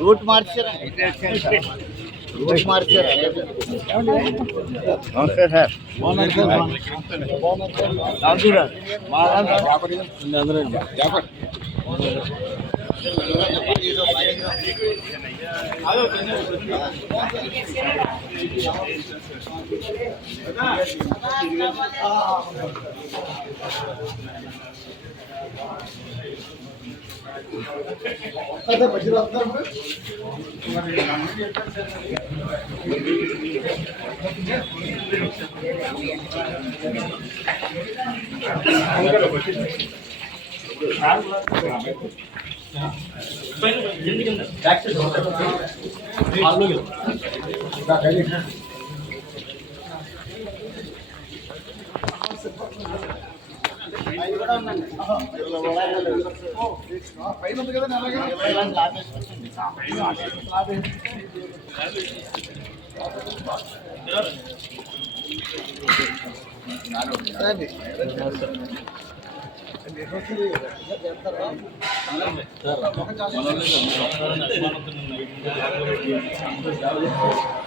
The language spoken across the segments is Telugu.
रूट మార్చారా रूट మార్చారా నమస్తే సార్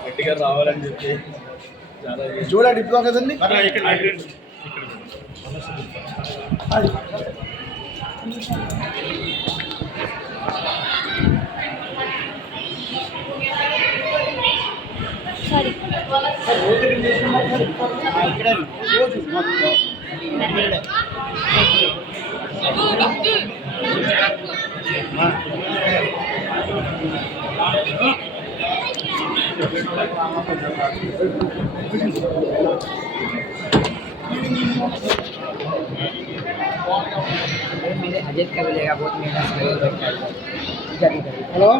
గట్టిగా రావాలని చెప్పి చూడ డిప్లో కదండి. अजय का मिलेगा बहुत महंगा। हेलो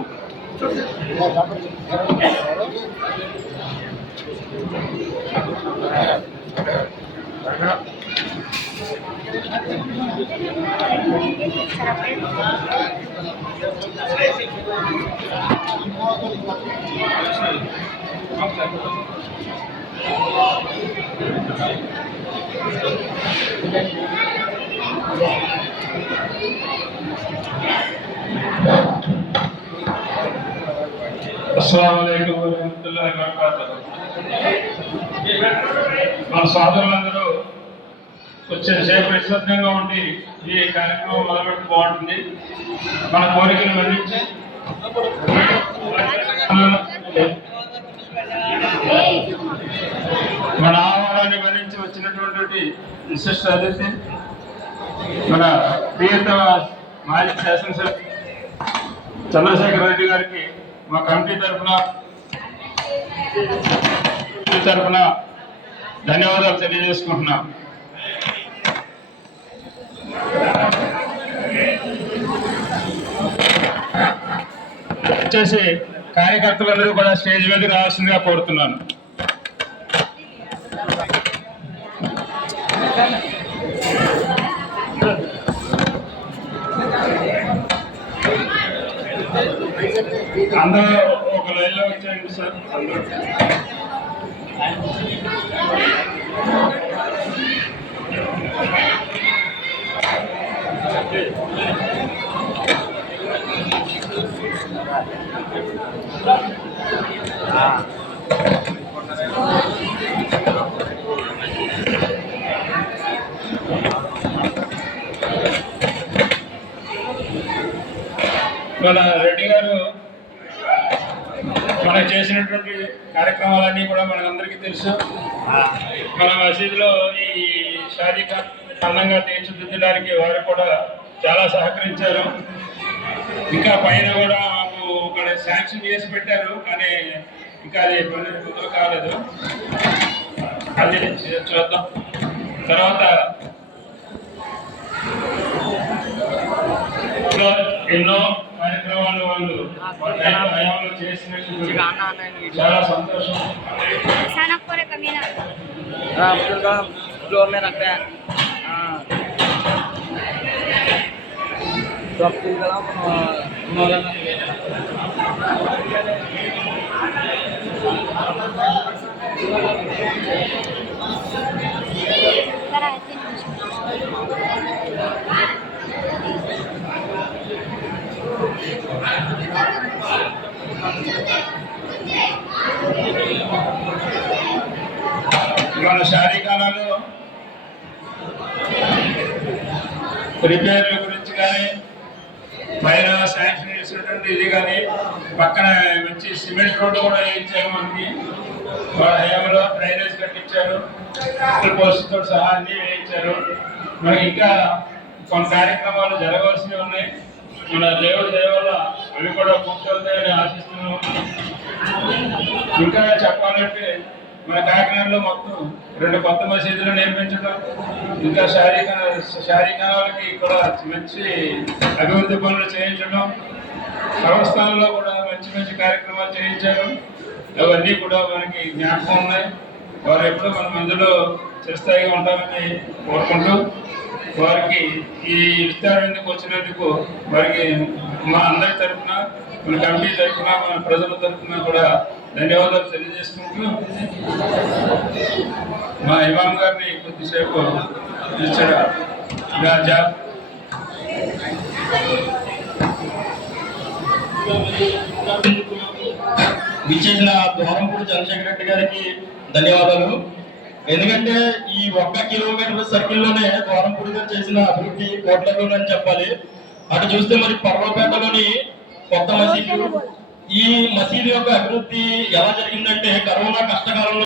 అస్సలాముఅలైకుం వరహ్మతుల్లాహి వబరకాతుహు. మన సోదరులందరూ వచ్చే సేపు నిశ్శబ్దంగా ఉండి ఈ కార్యక్రమం మొదలుపెట్టి బాగుంటుంది. మన కోరికలు మన్నించి మన ఆహ్వానాన్ని మన్నించి వచ్చినటువంటి విశిష్ట అతిథి మన ప్రియతమ మాజీ శాసనసభ్యులు చంద్రశేఖర్ రెడ్డి గారికి మా కమిటీ తరఫున ధన్యవాదాలు తెలియజేసుకుంటున్నాం. వచ్చేసి కార్యకర్తలందరూ కూడా స్టేజ్ మీద రావాల్సిందిగా కోరుతున్నాను. అందరూ ఒక లైన్లో వచ్చేయండి సార్. మన రెడ్డి గారు మనం చేసినటువంటి కార్యక్రమాలన్నీ కూడా మనకందరికీ తెలుసు. మన మసీదులో ఈ షాదీ అందంగా తీర్చిదిద్దడానికి వారు కూడా చాలా సహకరించారు. ఇంకా పైన కూడా మాకు ఇక్కడ శాంక్షన్ చేసి పెట్టారు, కానీ ఇంకా అది పనులు కాలేదు. అది చూద్దాం. తర్వాత ఎన్నో కార్యక్రమాలు వాళ్ళు వాళ్ళ టైంలో హయాంలో చేసినందుకు చాలా సంతోషం. अब्दुल कलाम फ्लोर में रखते हैं तो अब्दुल कलाम मौलाना మన శారీకాలలో రిపేర్ల గురించి కానీ పైన శాంక్షన్ చేసినటువంటి ఇది కానీ పక్కన మంచి సిమెంట్ రోడ్డు కూడా వేయించారు. మనకి వాళ్ళ హయాంలో డ్రైనేజ్ కట్టించారు, పోస్టుతో సహా అన్ని వేయించారు. మనకి ఇంకా కొన్ని కార్యక్రమాలు జరగవలసినవి ఉన్నాయి. మన దేవుడి దయ వల్ల అవి కూడా పూర్తవుతాయని ఆశిస్తున్నాం. ఇంకా చెప్పాలంటే మన కాకినాడలో మొత్తం 2 కొత్త మసీదులు నిర్మించడం, ఇంకా శారీకాలకి కూడా మంచి అభివృద్ధి పనులు చేయించడం, సంస్థానంలో కూడా మంచి మంచి కార్యక్రమాలు చేయించారు. అవన్నీ కూడా మనకి జ్ఞాపకం ఉన్నాయి. వారు ఎప్పుడూ మన మందులో చిరస్థాయిగా ఉంటామని కోరుకుంటూ వారికి ఈ విస్తారానికి వచ్చినందుకు వారికి మా అందరి తరఫున, మన కమిటీ తరఫున, మన ప్రజల తరఫున కూడా ధన్యవాదాలు తెలియజేసుకుంటూ మా ఇమాం గారిని కొద్దిసేపు ఇచ్చారు. విచ్చేసిన ద్వారంపూడి చంద్రశేఖర్ రెడ్డి గారికి ధన్యవాదాలు. ఎందుకంటే ఈ 1 కిలోమీటర్ సర్కిల్లోనే ద్వారంపూడి గారు చేసిన అభివృద్ధి కోట్లలోనని చెప్పాలి. అటు చూస్తే మరి పర్వపేటలోని కొత్త మసీదు, ఈ మసీదు యొక్క అభివృద్ధి ఎలా జరిగిందంటే కరోనా కష్టకాలంలో